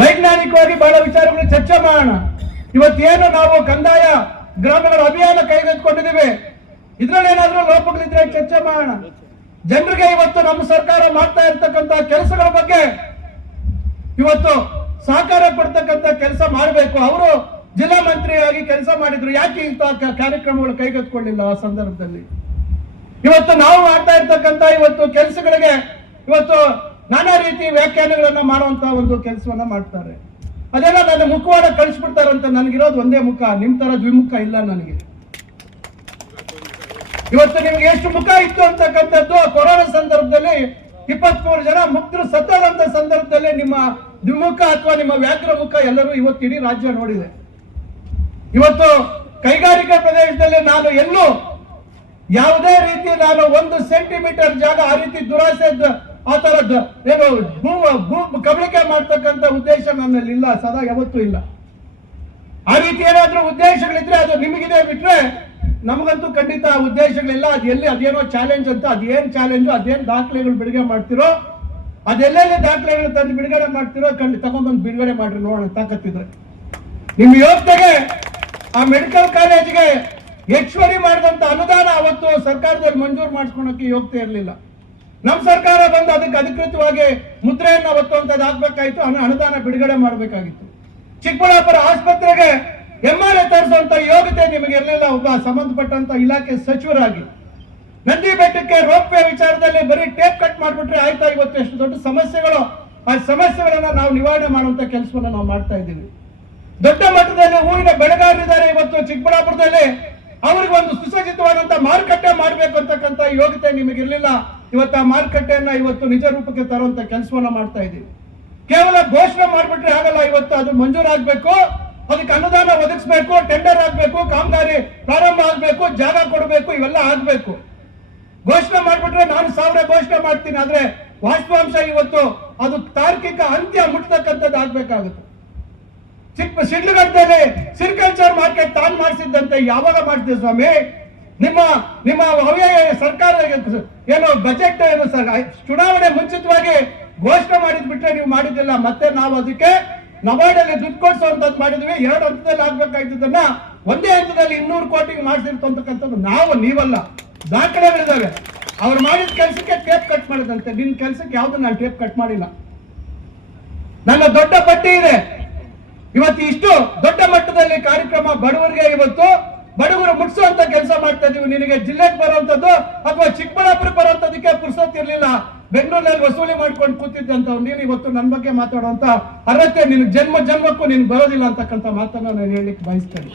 ವೈಜ್ಞಾನಿಕವಾಗಿ ಬಹಳ ವಿಚಾರಗಳು ಚರ್ಚೆ ಮಾಡೋಣ. ಇವತ್ತೇನು ನಾವು ಕಂದಾಯ ಗ್ರಾಮಗಳ ಅಭಿಯಾನ ಕೈಗೆತ್ತಿಕೊಂಡಿದ್ದೀವಿ, ಇದ್ರಲ್ಲಿ ಏನಾದ್ರೂ ಲೋಪಗಳಿದ್ರೆ ಚರ್ಚೆ ಮಾಡೋಣ. ಜನರಿಗೆ ಇವತ್ತು ನಮ್ಮ ಸರ್ಕಾರ ಮಾಡ್ತಾ ಇರ್ತಕ್ಕಂಥ ಕೆಲಸಗಳ ಬಗ್ಗೆ ಇವತ್ತು ಸಹಕಾರ ಕೊಡ್ತಕ್ಕಂಥ ಕೆಲಸ ಮಾಡಬೇಕು. ಅವರು ಜಿಲ್ಲಾ ಮಂತ್ರಿಯಾಗಿ ಕೆಲಸ ಮಾಡಿದ್ರು, ಯಾಕೆ ಇಂಥ ಕಾರ್ಯಕ್ರಮಗಳು ಕೈಗೆತ್ತಿಕೊಳ್ಳಿಲ್ಲ ಆ ಸಂದರ್ಭದಲ್ಲಿ? ಇವತ್ತು ನಾವು ಮಾಡ್ತಾ ಇರ್ತಕ್ಕಂಥ ಇವತ್ತು ಕೆಲಸಗಳಿಗೆ ಇವತ್ತು ನಾನಾ ರೀತಿ ವ್ಯಾಖ್ಯಾನಗಳನ್ನ ಮಾಡುವಂತ ಒಂದು ಕೆಲಸವನ್ನ ಮಾಡ್ತಾರೆ. ಅದೆಲ್ಲ ನನ್ನ ಮುಖವಾಡ ಕಳಿಸ್ಬಿಡ್ತಾರಂತ. ನನಗಿರೋದು ಒಂದೇ ಮುಖ, ನಿಮ್ ತರ ದ್ವಿಮುಖ ಇಲ್ಲ ನನಗೆ. ಇವತ್ತು ನಿಮ್ಗೆ ಎಷ್ಟು ಮುಖ ಇತ್ತು ಅಂತಕ್ಕಂಥದ್ದು ಕೊರೋನಾ ಸಂದರ್ಭದಲ್ಲಿ 23 ಜನ ಮುಕ್ತರು ಸತ್ತದಂತ ಸಂದರ್ಭದಲ್ಲಿ ನಿಮ್ಮ ದ್ವಿಮುಖ ಅಥವಾ ನಿಮ್ಮ ವ್ಯಾಘ್ರ ಮುಖ ಎಲ್ಲರೂ ಇವತ್ತು ಇಡೀ ರಾಜ್ಯ ನೋಡಿದೆ. ಇವತ್ತು ಕೈಗಾರಿಕಾ ಪ್ರದೇಶದಲ್ಲಿ ನಾನು ಎಲ್ಲೂ ಯಾವುದೇ ರೀತಿ ನಾನು 1 ಸೆಂಟಿಮೀಟರ್ ಜಾಗ ಆ ರೀತಿ ದುರಾಸೆ ಆ ತರದ್ದು ಏನು ಕಬಳಿಕೆ ಮಾಡ್ತಕ್ಕಂಥ ಉದ್ದೇಶ ನನ್ನಲ್ಲಿ ಇಲ್ಲ, ಸದಾ ಯಾವತ್ತೂ ಇಲ್ಲ. ಆ ರೀತಿ ಏನಾದ್ರೂ ಉದ್ದೇಶಗಳಿದ್ರೆ ಅದು ನಿಮಗಿದೆ, ಬಿಟ್ರೆ ನಮಗಂತೂ ಖಂಡಿತ ಉದ್ದೇಶಗಳಿಲ್ಲ. ಅದು ಎಲ್ಲಿ ಅದೇನೋ ಚಾಲೆಂಜ್ ಅಂತ, ಅದೇನ್ ಚಾಲೆಂಜು, ಅದೇನ್ ದಾಖಲೆಗಳು ಬಿಡುಗಡೆ ಮಾಡ್ತಿರೋ, ಅದೆಲ್ಲೆಲ್ಲಿ ದಾಖಲೆಗಳು ತಂದು ಬಿಡುಗಡೆ ಮಾಡ್ತಿರೋ ತಗೊಂಡ್ಬಂದು ಬಿಡುಗಡೆ ಮಾಡ್ರಿ ನೋಡೋಣ ತಾಕತ್ತಿದ್ರೆ. ನಿಮ್ ಯೋಗ್ಯತೆಗೆ ಆ ಮೆಡಿಕಲ್ ಕಾಲೇಜಿಗೆ ಹೆಚ್ಚುವರಿ ಮಾಡಿದಂತ ಅನುದಾನ ಅವತ್ತು ಸರ್ಕಾರದಲ್ಲಿ ಮಂಜೂರು ಮಾಡಿಸ್ಕೊಳಕ್ಕೆ ಯೋಗ್ಯತೆ ಇರಲಿಲ್ಲ. ನಮ್ಮ ಸರ್ಕಾರ ಬಂದು ಅದಕ್ಕೆ ಅಧಿಕೃತವಾಗಿ ಮುದ್ರೆಯನ್ನು ಅವತ್ತು ಅಂತದ್ದು ಆಗ್ಬೇಕಾಯ್ತು, ಅನುದಾನ ಬಿಡುಗಡೆ ಮಾಡಬೇಕಾಗಿತ್ತು. ಚಿಕ್ಕಬಳ್ಳಾಪುರ ಆಸ್ಪತ್ರೆಗೆ MRI ತರಿಸುವಂತ ಯೋಗ್ಯತೆ ನಿಮಗೆ ಇರಲಿಲ್ಲ ಒಬ್ಬ ಸಂಬಂಧಪಟ್ಟಂತ ಇಲಾಖೆ ಸಚಿವರಾಗಿ. ನಂದಿ ಬೆಟ್ಟಕ್ಕೆ ರೋಪ್ ವೇ ವಿಚಾರದಲ್ಲಿ ಬರೀ ಟೇಪ್ ಕಟ್ ಮಾಡ್ಬಿಟ್ರೆ ಆಯ್ತಾ? ಇವತ್ತು ಎಷ್ಟು ದೊಡ್ಡ ಸಮಸ್ಯೆಗಳು, ಆ ಸಮಸ್ಯೆಗಳನ್ನ ನಾವು ನಿವಾರಣೆ ಮಾಡುವಂತ ಕೆಲಸವನ್ನ ನಾವು ಮಾಡ್ತಾ ಇದ್ದೀವಿ. ದೊಡ್ಡ ಮಟ್ಟದಲ್ಲಿ ಹೂವಿನ ಬೆಳೆಗಾರರಿದ್ದಾರೆ ಇವತ್ತು ಚಿಕ್ಕಬಳ್ಳಾಪುರದಲ್ಲಿ, ಅವ್ರಿಗೆ ಒಂದು ಸುಸಜ್ಜಿತವಾದಂತ ಮಾರುಕಟ್ಟೆ ಮಾಡಬೇಕು ಅಂತಕ್ಕಂಥ ಯೋಗ್ಯತೆ ನಿಮಗೆ ಇರಲಿಲ್ಲ. ಇವತ್ತು ಆ ಮಾರುಕಟ್ಟೆಯನ್ನ ಇವತ್ತು ನಿಜ ರೂಪಕ್ಕೆ ತರುವಂತ ಕೆಲಸವನ್ನ ಮಾಡ್ತಾ ಇದ್ದೀವಿ. ಕೇವಲ ಘೋಷಣೆ ಮಾಡ್ಬಿಟ್ರೆ ಆಗಲ್ಲ, ಇವತ್ತು ಅದು ಮಂಜೂರಾಗಬೇಕು, ಅದಕ್ಕೆ ಅನುದಾನ ಒದಗಿಸಬೇಕು, ಟೆಂಡರ್ ಆಗ್ಬೇಕು, ಕಾಮಗಾರಿ ಪ್ರಾರಂಭ ಆಗ್ಬೇಕು, ಜಾಗ ಕೊಡಬೇಕು, ಇವೆಲ್ಲ ಆಗ್ಬೇಕು. ಘೋಷಣೆ ಮಾಡ್ಬಿಟ್ರೆ ನಾನು 1000 ಘೋಷಣೆ ಮಾಡ್ತೀನಿ, ಆದ್ರೆ ವಾಸ್ತವಾಂಶ ಇವತ್ತು ಅದು ತಾರ್ಕಿಕ ಅಂತ್ಯ ಮುಟ್ತಕ್ಕಂಥದ್ದು ಆಗ್ಬೇಕಾಗುತ್ತೆ. ಶಿಡ್ಲಘಟ್ಟದಲ್ಲಿ ಸಿರಿಕಲ್ಚರ್ ಮಾರ್ಕೆಟ್ ತಾನು ಮಾಡಿಸಿದ್ದಂತೆ ಯಾವಾಗ ಮಾಡ್ತೀವಿ ಸ್ವಾಮಿ? ನಿಮ್ಮ ಅವ್ಯಯ ಸರ್ಕಾರ ಏನು ಬಜೆಟ್ ಏನು ಚುನಾವಣೆ ಮುಂಚಿತವಾಗಿ ಘೋಷಣೆ ಮಾಡಿದ್ ಬಿಟ್ರೆ ನೀವು ಮಾಡಿದ್ದಿಲ್ಲ. ಮತ್ತೆ ನಾವು ಅದಕ್ಕೆ ನಬಾರ್ಡಲ್ಲಿ ದುಡ್ಡು ಕೊಡಿಸುವಂತದ್ದು ಮಾಡಿದ್ವಿ. 2 ಹಂತದಲ್ಲಿ ಆಗ್ಬೇಕಾಗಿದ್ದನ್ನ ಒಂದೇ ಹಂತದಲ್ಲಿ 200 ಕೋಟಿಗೆ ಮಾಡಿಸಿರ್ತಕ್ಕಂಥದ್ದು ನಾವು, ನೀವಲ್ಲ. ದಾಖಲೆಗಳಿದ್ದಾವೆ. ಅವ್ರು ಮಾಡಿದ ಕೆಲಸಕ್ಕೆ ಟೇಪ್ ಕಟ್ ಮಾಡಿದಂತೆ, ನಿನ್ನ ಕೆಲಸಕ್ಕೆ ಯಾವ್ದು ನಾನು ಟೇಪ್ ಕಟ್ ಮಾಡಿಲ್ಲ. ನನ್ನ ದೊಡ್ಡ ಪಟ್ಟಿ ಇದೆ. ಇವತ್ತು ಇಷ್ಟು ದೊಡ್ಡ ಮಟ್ಟದಲ್ಲಿ ಕಾರ್ಯಕ್ರಮ ಬಡವರಿಗೆ ಇವತ್ತು ಬಡವರು ಮುಟ್ಸುವಂತ ಕೆಲಸ ಮಾಡ್ತಾ ಇದೀವಿ. ನಿನಗೆ ಜಿಲ್ಲೆಗೆ ಬರುವಂತದ್ದು ಅಥವಾ ಚಿಕ್ಕಬಳ್ಳಾಪುರ ಬರುವಂತದಕ್ಕೆ ಪುರ್ಸೊತ್ತಿರ್ಲಿಲ್ಲ. ಬೆಂಗಳೂರಲ್ಲಿ ವಸೂಲಿ ಮಾಡ್ಕೊಂಡು ಕೂತಿದ್ದಂತವ್ರು ನೀನು ಇವತ್ತು ನನ್ನ ಬಗ್ಗೆ ಮಾತಾಡುವಂತ ಅರ್ಹತೆ ನಿನಗೆ ಜನ್ಮಕ್ಕೂ ನೀನು ಬರೋದಿಲ್ಲ ಅಂತಕ್ಕಂಥ ಮಾತನ್ನ ನಾನು ಹೇಳಲಿಕ್ಕೆ ಬಯಸ್ತೇನೆ.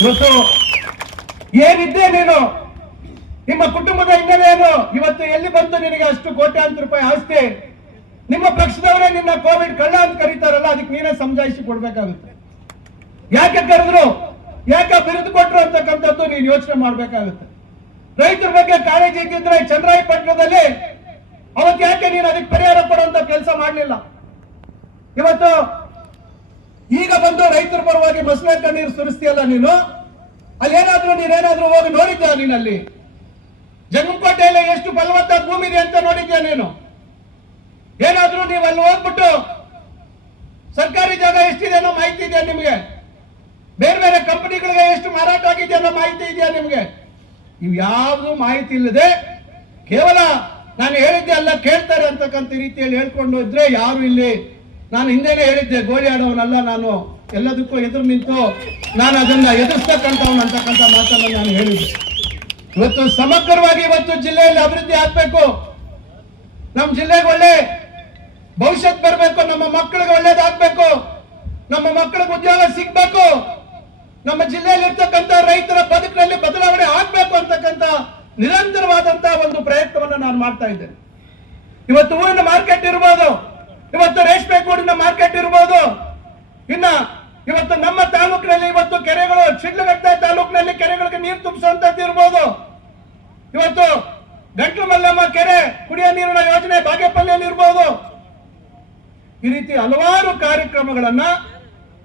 ಇವತ್ತು ಏನಿದ್ದೆ ನೀನು, ನಿಮ್ಮ ಕುಟುಂಬದ ಹಿನ್ನೆಲೆ ಏನು, ಇವತ್ತು ಎಲ್ಲಿ ಬಂತು ನಿನಗೆ ಅಷ್ಟು ಕೋಟ್ಯಾಂತರ ರೂಪಾಯಿ ಆಸ್ತಿ? ನಿಮ್ಮ ಪಕ್ಷದವರೇ ನಿನ್ನ ಕೋವಿಡ್ ಕಳ್ಳ ಅಂತ ಕರೀತಾರಲ್ಲ, ಅದಕ್ಕೆ ನೀನೇ ಸಮಜಾಯಿಸಿ ಕೊಡ್ಬೇಕಾಗುತ್ತೆ. ಯಾಕೆ ಕರೆದ್ರು, ಯಾಕೆ ಬಿರುದು ಕೊಟ್ರು ಅಂತಕ್ಕಂಥದ್ದು ನೀನು ಯೋಚನೆ ಮಾಡ್ಬೇಕಾಗುತ್ತೆ. ರೈತರ ಬಗ್ಗೆ ಕಾಳಜಿ ಇದ್ದಿದ್ರೆ ಚನ್ನರಾಯಪಟ್ಟಣದಲ್ಲಿ ಅವತ್ತು ಯಾಕೆ ನೀನು ಅದಕ್ಕೆ ಪರಿಹಾರ ಕೊಡುವಂತ ಕೆಲಸ ಮಾಡಲಿಲ್ಲ? ಇವತ್ತು ಈಗ ಬಂದು ರೈತರ ಪರವಾಗಿ ಮಸಳೆ ಕಣ್ಣೀರು ಸುರಿಸ್ತೀಯಲ್ಲ ನೀನು, ನೀನೇನಾದ್ರೂ ಹೋಗಿ ನೋಡಿದ್ಯಾ? ನೀನಲ್ಲಿ ಜಂಗಮಕೋಟೆಯಲ್ಲಿ ಎಷ್ಟು ಫಲವತ್ತಾದ ಭೂಮಿ ಇದೆ ಅಂತ ನೋಡಿದ್ಯಾ ನೀನು? ಏನಾದ್ರೂ ನೀವು ಅಲ್ಲಿ ಹೋಗ್ಬಿಟ್ಟು ಸರ್ಕಾರಿ ಜಾಗ ಎಷ್ಟಿದೆ ಅನ್ನೋ ಮಾಹಿತಿ ಇದೆಯಾ ನಿಮಗೆ? ಬೇರೆ ಬೇರೆ ಕಂಪನಿಗಳಿಗೆ ಎಷ್ಟು ಮಾರಾಟ ಆಗಿದೆ ಅನ್ನೋ ಮಾಹಿತಿ ಇದೆಯಾ ನಿಮಗೆ? ಇವು ಯಾವುದು ಮಾಹಿತಿ ಇಲ್ಲದೆ ಕೇವಲ ನಾನು ಹೇಳಿದ್ದೆ ಅಲ್ಲ ಕೇಳ್ತಾರೆ ಅಂತಕ್ಕಂಥ ರೀತಿಯಲ್ಲಿ ಹೇಳ್ಕೊಂಡು ಇದ್ರೆ ಯಾರು ಇಲ್ಲಿ, ನಾನು ಹಿಂದೆನೆ ಹೇಳಿದ್ದೆ, ಗೋಳಿ ಆಡೋವನಲ್ಲ ನಾನು, ಎಲ್ಲದಕ್ಕೂ ಎದುರು ನಿಂತು ನಾನು ಅದನ್ನ ಎದುರಿಸ್ತಕ್ಕಂಥವನು ಅಂತಕ್ಕಂಥ ಮಾತನ್ನು ನಾನು ಹೇಳಿದ್ದೆ. ಇವತ್ತು ಸಮಗ್ರವಾಗಿ ಇವತ್ತು ಜಿಲ್ಲೆಯಲ್ಲಿ ಅಭಿವೃದ್ಧಿ ಆಗ್ಬೇಕು, ನಮ್ಮ ಜಿಲ್ಲೆಗೆ ಒಳ್ಳೆ ಭವಿಷ್ಯತ್ ಬರಬೇಕು, ನಮ್ಮ ಮಕ್ಕಳಿಗೆ ಒಳ್ಳೇದಾಗ್ಬೇಕು, ನಮ್ಮ ಮಕ್ಕಳಿಗೆ ಉದ್ಯೋಗ ಸಿಗ್ಬೇಕು, ನಮ್ಮ ಜಿಲ್ಲೆಯಲ್ಲಿ ಇರ್ತಕ್ಕಂಥ ರೈತರ ಬದುಕಿನಲ್ಲಿ ಬದಲಾವಣೆ ಆಗ್ಬೇಕು ಅಂತಕ್ಕಂಥ ನಿರಂತರವಾದಂತಹ ಒಂದು ಪ್ರಯತ್ನವನ್ನು ನಾನು ಮಾಡ್ತಾ ಇದ್ದೇನೆ. ಇವತ್ತು ಹೂವಿನ ಮಾರ್ಕೆಟ್ ಇರ್ಬೋದು, ಇವತ್ತು ರೇಷ್ಮೆ ಗೂಡಿನ ಮಾರ್ಕೆಟ್ ಇರ್ಬೋದು, ಇನ್ನ ಇವತ್ತು ನಮ್ಮ ತಾಲೂಕಿನಲ್ಲಿ ಇವತ್ತು ಕೆರೆಗಳು, ಶಿಡ್ಲಘಟ್ಟ ತಾಲೂಕಿನಲ್ಲಿ ಕೆರೆಗಳಿಗೆ ನೀರು ತುಂಬಿಸುವಂತದ್ದು ಇರ್ಬೋದು, ಇವತ್ತು ಗಂಟ್ಲು ಮಲ್ಲಮ್ಮ ಕೆರೆ ಕುಡಿಯೋ ನೀರಿನ ಯೋಜನೆ ಬಾಗೇಪಲ್ಲಿಯಲ್ಲಿ ಇರ್ಬೋದು. ಈ ರೀತಿ ಹಲವಾರು ಕಾರ್ಯಕ್ರಮಗಳನ್ನ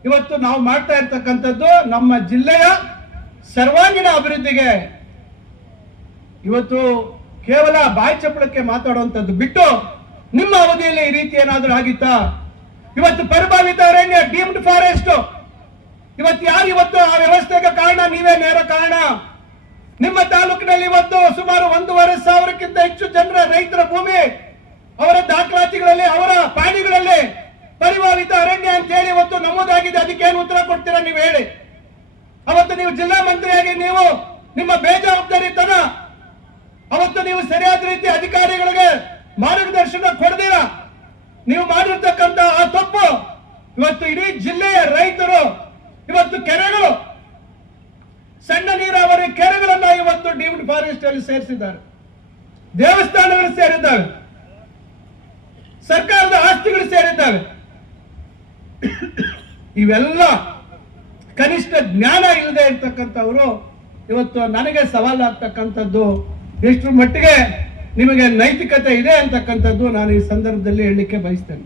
ಇವತ್ತು ನಾವು ಮಾಡ್ತಾ ಇರ್ತಕ್ಕಂಥದ್ದು ನಮ್ಮ ಜಿಲ್ಲೆಯ ಸರ್ವಾಂಗೀಣ ಅಭಿವೃದ್ಧಿಗೆ. ಇವತ್ತು ಕೇವಲ ಬಾಯಿ ಚಪ್ಪಳಕ್ಕೆ ಮಾತಾಡುವಂಥದ್ದು ಬಿಟ್ಟು ನಿಮ್ಮ ಅವಧಿಯಲ್ಲಿ ಈ ರೀತಿ ಏನಾದ್ರೂ ಆಗಿತ್ತಾ? ಇವತ್ತು ಪ್ರಭಾವಿತ ಅರಣ್ಯ ಡೀಮ್ಡ್ ಫಾರೆಸ್ಟ್ ಇವತ್ತು ಯಾರು ಇವತ್ತು ಆ ವ್ಯವಸ್ಥೆಗೆ ಕಾರಣ? ನೀವೇ ನೇರ ಕಾರಣ. ನಿಮ್ಮ ತಾಲೂಕಿನಲ್ಲಿ ಇವತ್ತು ಸುಮಾರು 1,500ಕ್ಕಿಂತ ಹೆಚ್ಚು ಜನರ ರೈತರ ಭೂಮಿ ಅವರ ದಾಖಲಾತಿಗಳಲ್ಲಿ ಅವರ ಪಾಣಿಗಳಲ್ಲಿ ಪರಿಭಾವಿತ ಅರಣ್ಯ ಅಂತ ಹೇಳಿ ಇವತ್ತು ನಮೂದಾಗಿದೆ. ಅದಕ್ಕೆ ಏನು ಉತ್ತರ ಕೊಡ್ತೀರಾ ನೀವು ಹೇಳಿ? ಅವತ್ತು ನೀವು ಜಿಲ್ಲಾ ಮಂತ್ರಿಯಾಗಿ ನೀವು ನಿಮ್ಮ ಬೇಜವಾಬ್ದಾರಿತನ ಅವತ್ತು ನೀವು ಸರಿಯಾದ ರೀತಿ ಅಧಿಕಾರಿಗಳಿಗೆ ಮಾರ್ಗದರ್ಶನ ಕೊಡದಿರ ನೀವು ಮಾಡಿರ್ತಕ್ಕಂಥ ಆ ತಪ್ಪು ಇವತ್ತು ಇಡೀ ಜಿಲ್ಲೆಯ ರೈತರು ಇವತ್ತು ಕೆರೆಗಳು ಸಣ್ಣ ನೀರಾವರಿ ಕೆರೆಗಳನ್ನ ಇವತ್ತು ಡೀಮ್ಡ್ ಫಾರೆಸ್ಟ್ ಅಲ್ಲಿ ಸೇರಿಸಿದ್ದಾರೆ, ದೇವಸ್ಥಾನಗಳು ಸೇರಿದ್ದಾವೆ, ಸರ್ಕಾರದ ಆಸ್ತಿಗಳು ಸೇರಿದ್ದಾವೆ. ಇವೆಲ್ಲ ಕನಿಷ್ಠ ಜ್ಞಾನ ಇಲ್ಲದೆ ಇರ್ತಕ್ಕಂಥವ್ರು ಇವತ್ತು ನನಗೆ ಸವಾಲಾಗ್ತಕ್ಕಂಥದ್ದು ಎಷ್ಟು ಮಟ್ಟಿಗೆ ನಿಮಗೆ ನೈತಿಕತೆ ಇದೆ ಅಂತಕ್ಕಂಥದ್ದು ನಾನು ಈ ಸಂದರ್ಭದಲ್ಲಿ ಹೇಳಲಿಕ್ಕೆ ಬಯಸ್ತೇನೆ.